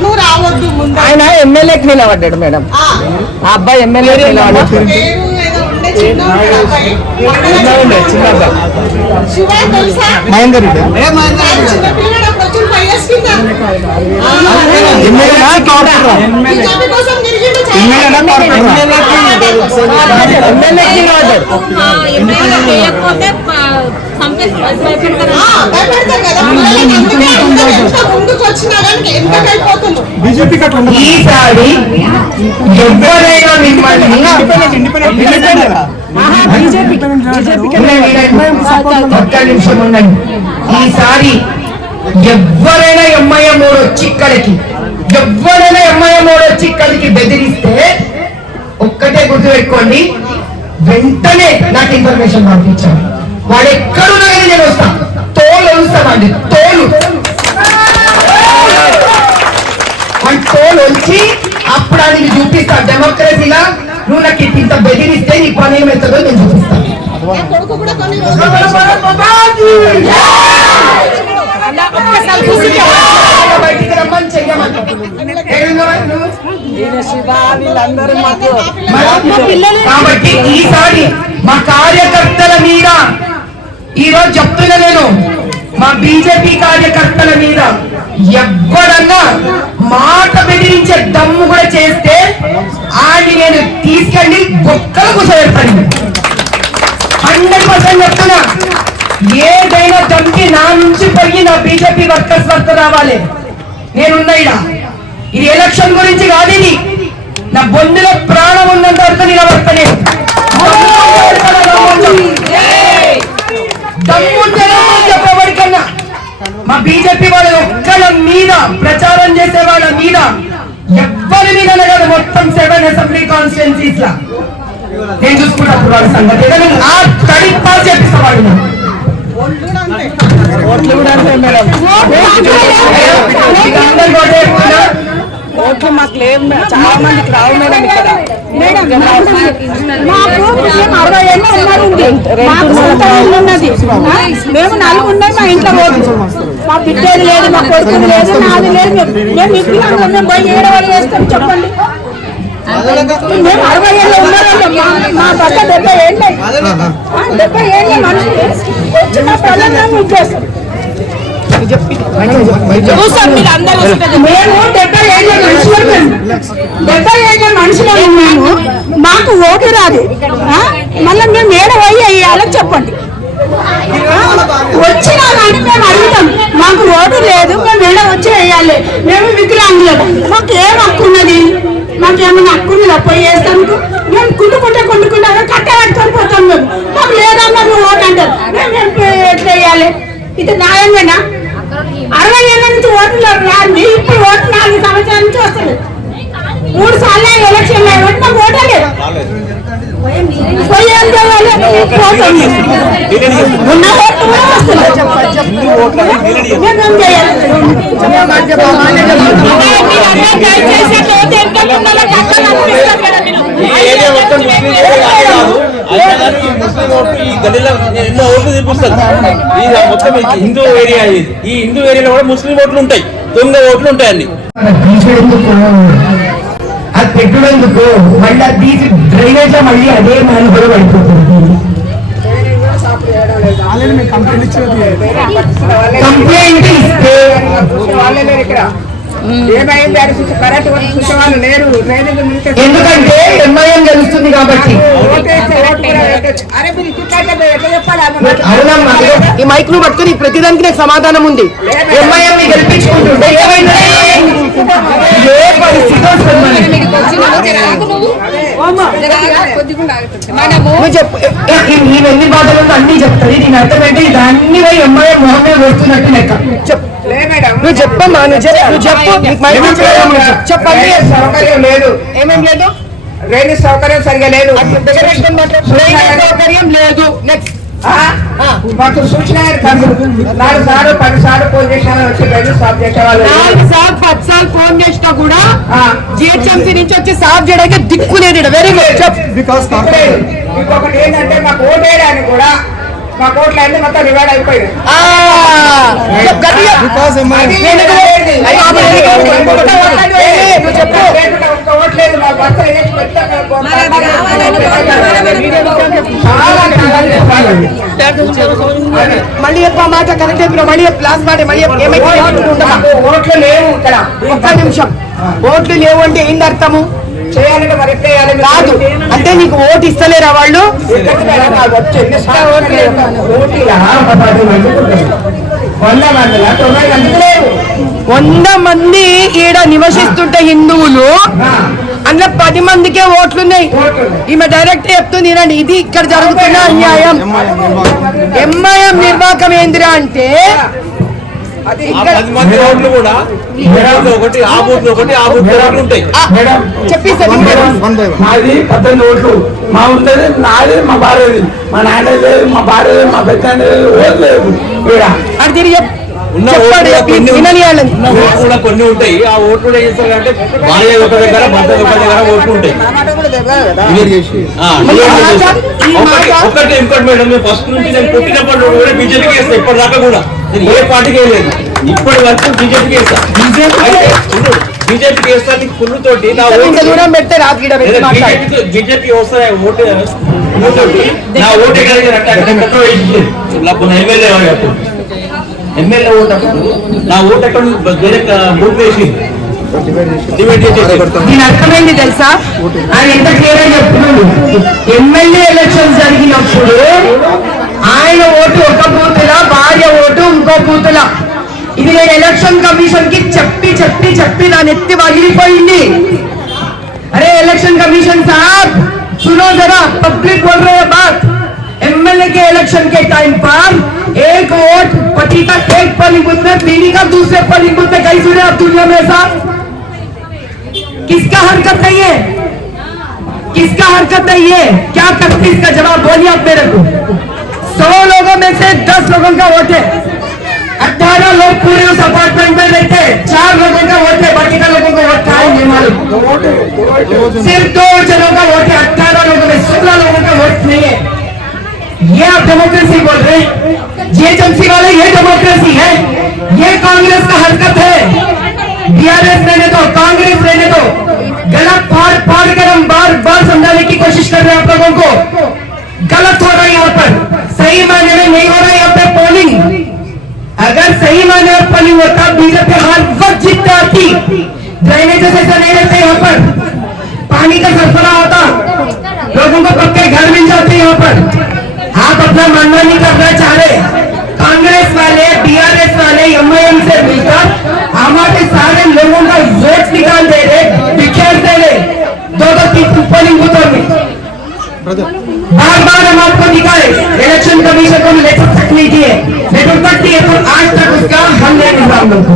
నువ్వు రావద్దు. ఆయన ఎమ్మెల్యేకి నిలబడ్డాడు మేడం, ఆ అబ్బాయి ఎమ్మెల్యేకి నిలబడ్డాడు. మహేందర్ రెడ్డి ఈసారి ఎవరైనా మిమ్మల్ని ఈసారి ఎవరైనా ఎంఐఎం వచ్చి ఇక్కడికి బెదిరిస్తే ఒక్కటే గుర్తుపెట్టుకోండి, వెంటనే నాకు ఇన్ఫర్మేషన్ పంపించాను. వాడు ఎక్కడున్నా కానీ నేను వస్తా, తోలు వస్తామండి, తోలు వచ్చి అప్పుడు అది చూపిస్తా. డెమోక్రసీగా నువ్వు నాకు ఇంత బెదిరిస్తే నీ పని ఏమవుతుందో నేను చూపిస్తాను. బయటికి రమ్మని చెయ్యమని కాబట్టి ఈసారి మా కార్యకర్తల మీద ఈరోజు చెప్తున్నా, నేను మా బీజేపీ కార్యకర్తల మీద ఎవ్వడన్నా మాట బెదిరించే దమ్ము కూడా చేస్తే ఆడి నేను తీసుకెళ్ళి బొక్కలు కూర్చోబెడతాను. 100% చెప్తున్నా. ఏదైనా దమ్కి నా నుంచి పోయి నా బీజేపీ వర్కర్స్ వరకు రావాలి. నేనున్నా ఇది ఎలక్షన్ గురించి కాదు, ఇది నా బొందులో ప్రాణం ఉన్నంత వరకు నిలబడతాను. చెప్పబడికన్నా మా బీజేపీ వాళ్ళ ఒక్కల మీద ప్రచారం చేసే వాళ్ళ మీద ఎవ్వరి మీద కాదు, మొత్తం 7 అసెంబ్లీ కాన్స్టిట్యున్సీస్ లా నేను చూసుకున్నప్పుడు వాళ్ళ సంగతి ఆ తడిపా చేపిస్తా వాళ్ళు. ఓట్లు మాకు లేవు, చాలా మందికి రావు మేడం. ఇక్కడ మేము 4 ఉన్నాయి మా ఇంట్లో ఓట్లు. మా బిడ్డది లేదు, మా కొడుకుది లేదు, నాది లేదు. మేము ఇంట్లో మేము పోయి 7 వాళ్ళు వేస్తాం చెప్పండి. మేము 60 ఏళ్ళు ఉన్నారండి, మా పక్క 70 ఏళ్ళు 70 ఏళ్ళ మనుషులు వచ్చిన ప్రజలను ఇచ్చేస్తాం. మేము 70 ఏళ్ళ మనుషులు మేము, మాకు ఓటు రాదు. మళ్ళీ మేము ఏడ పోయి వేయాలని చెప్పండి. వచ్చినా కానీ మేము అడుగుతాం, మాకు ఓటు లేదు, మేము ఏడ వచ్చి వేయాలి. మేము వికలాంగులం, మాకు ఏం హక్కు ఉన్నది? మాకేమైనా హక్కు ఉన్నదా పోయి వేస్తానికి? మేము కుంటుకుంటే కట్ట పట్టుకొని పోతాం. మాకు లేదన్నా మేము ఓటు అంటారు, మేము ఎట్లా వేయాలి? ఇది న్యాయంగానా? 60 ఏళ్ళ నుంచి ఓట్లు రాండి, ఇప్పుడు ఓటు 4 సంవత్సరాల నుంచి వస్తుంది. 3 సార్లు ఎలక్షన్ ఓటు మాకు ఓటే లేదు. ఉన్న ఓటు కూడా వస్తుంది. ఎన్నో ఓట్లు చూపిస్తారు. మొత్తం హిందూ ఏరియా, ఈ హిందూ ఏరియాలో కూడా ముస్లిం ఓట్లు ఉంటాయి, దొంగ ఓట్లు ఉంటాయి అన్ని. అది పెట్టుడందుకు మళ్ళీ తీసి డ్రైనేజ్ మళ్ళీ అదే మనం కూడా పడిపోతుంది. కంప్లైంట్ ఇస్తే ఎందుకంటే ఎంఐఎం గెలుస్తుంది కాబట్టి. అవునమ్మా, ఈ మైక్ ను పట్టుకుని ప్రతిదానికి నాకు సమాధానం ఉంది. ఎంఐఎం గెలిపించుకుంటుంటే ఏమైంది? ఏ పరిస్థితి వస్తుంది? ఎన్ని బాధలు ఉందో అన్ని చెప్తాయి. దీని అర్థం ఏంటి? దాన్ని ఎంఐఎం మొహమే వస్తున్నట్టు లెక్క. నువ్వు చెప్పమ్మా, నువ్వు చెప్పు. చెప్పండి. సౌకర్యం లేదు. ఏమేం లేదు? డ్రైనేజ్ సౌకర్యం సరిగా లేదు. సౌకర్యం లేదు. నెక్స్ట్ మాకు సూచన 4 సార్లు 10 సార్లు ఫోన్ చేసినా వచ్చి స్టాప్ చేసేవాళ్ళు 4 సార్లు 10 సార్లు ఫోన్ చేసినా కూడా జిహెచ్ఎంసీ నుంచి వచ్చి సాఫ్ చేయడానికి దిక్కు లేదు. Very good. బికాస్ ఇంకొకటి ఏంటంటే మాకు ఓటేయడానికి కూడా మా కోట్లు అన్ని మొత్తం రివార్డ్ అయిపోయింది. ఓట్లేదు మా భర్త మళ్ళీ ఎక్కువ మాట కరెక్ట్ అయిపోయినా మళ్ళీ క్లాస్ మాట మళ్ళీ ఓట్లు లేవు ఇక్కడ. ఒక్క నిమిషం. ఓట్లు లేవు అంటే ఏంది అర్థము? చేయాలంటే మరి కాదు అంటే నీకు ఓటు ఇస్తలేరా వాళ్ళు? 100 మంది ఈడ నివసిస్తుంటే హిందువులు అందులో 10 మందికే ఓట్లున్నాయి. ఈమె డైరెక్ట్ చెప్తుంది వినండి, ఇది ఇక్కడ జరుగుతున్న అన్యాయం. ఎంఐఎం నిర్వాహకం ఏందిరా అంటే 10 మంది ఓట్లు కూడా ఒకటి ఆ బూత్ ఒకటి ఆ బూత్ ఓట్లు ఉంటాయి. చెప్పేసి మాది 18 ఓట్లు. మా ఉంటుంది నాది, మా భార్యది, మా నాన్న లేదు, మా భార్య లేదు, మా పెద్ద లేదు. అది తిరిగి ఉన్న ఓట్లు కూడా కొన్ని ఉంటాయి. ఆ ఓట్లు కూడా ఏం చేస్తారంటే భార్య ఒక దగ్గర భర్త ఒక దగ్గర ఓట్లు ఉంటాయి. ఒకటి ఇంకోటి మేడం, ఫస్ట్ నుంచి నేను పుట్టినప్పుడు కూడా బీజేపీకి వేస్తాను. ఇప్పటిదాకా కూడా నేను ఏ పార్టీకి వేయలేదు. ఇప్పటి వరకు బీజేపీకి వేస్తాను. బీజేపీకి వేస్తాను కుళ్ళు తోటి బీజేపీ వస్తాయి ఓటు నా ఓటే ఎమ్మెల్యే ఓటు నా ఓటు ఎక్కడ వేరే బూత్ వేసి దీని అర్థమైంది తెలుసా? ఆయన ఎంత క్లియర్ గా చెప్తున్నాడు. ఎమ్మెల్యే ఎలక్షన్ జరిగినప్పుడు ఆయన ఓటు ఒక బూతులా, భార్య ఓటు ఇంకో బూతులా. ఇది నేను ఎలక్షన్ కమిషన్ కి చెప్పి చెప్పి చెప్పి నా నెత్తి పగిలిపోయింది. అరే ఎలక్షన్ కమిషన్ साहब सुनो जरा, पब्लिक बोल रहे हैं बात. एमएलए के इलेक्शन के टाइम पर एक वोट पति का एक पोलिंग बूथ में, बीवी का दूसरे पोलिंग बूथ में. कहीं सुने आप दुनिया में ऐसा? किसका हरकत है ये? किसका हरकत है ये? क्या करते इसका जवाब बोलिए आप मेरे को. 100 लोगों में से 10 लोगों का वोट है. 18 लोग पूरे उस अपार्टमेंट में रहते, 4 लोगों का वोट है, बाकी का लोगों का वोट का है नहीं मालूम. सिर्फ 2 जनों का वोट है. 18 लोगों में 16 लोगों का वोट नहीं है. ये आप डेमोक्रेसी बोल रहे हैं? जीएचएमसी वाले ये डेमोक्रेसी है? ये कांग्रेस का हरकत है. बीआरएस रहने दो, कांग्रेस रहने दो. गलत फाड़ फाड़ कर हम बार बार समझाने की कोशिश कर रहे हैं आप लोगों को. गलत हो रहा है यहाँ पर, सही मायने में नहीं हो रहा है यहाँ पे पोलिंग. अगर सही मायने में पोलिंग होता बीजेपी हर वक्त जीतते आती. ड्रेनेज ऐसा नहीं रहते यहाँ पर, पानी का सरफरा होता, लोगों को पक्के घर मिल जाते यहाँ पर. आप अपना मनमानी करना चाह रहे. कांग्रेस वाले, बीआरएस वाले एमआईएम से मिलकर हमारे सारे लोगों का वोट निकाल दे रहे, बिखेर दे रहे 2-3 पोलिंग बूथों में. बार बार हम आपको दिखाए, इलेक्शन कमीशन को लेटर तक नहीं दिए, लेटर तक दिए तो आज तक उसका हल नहीं मिला हम लोग को.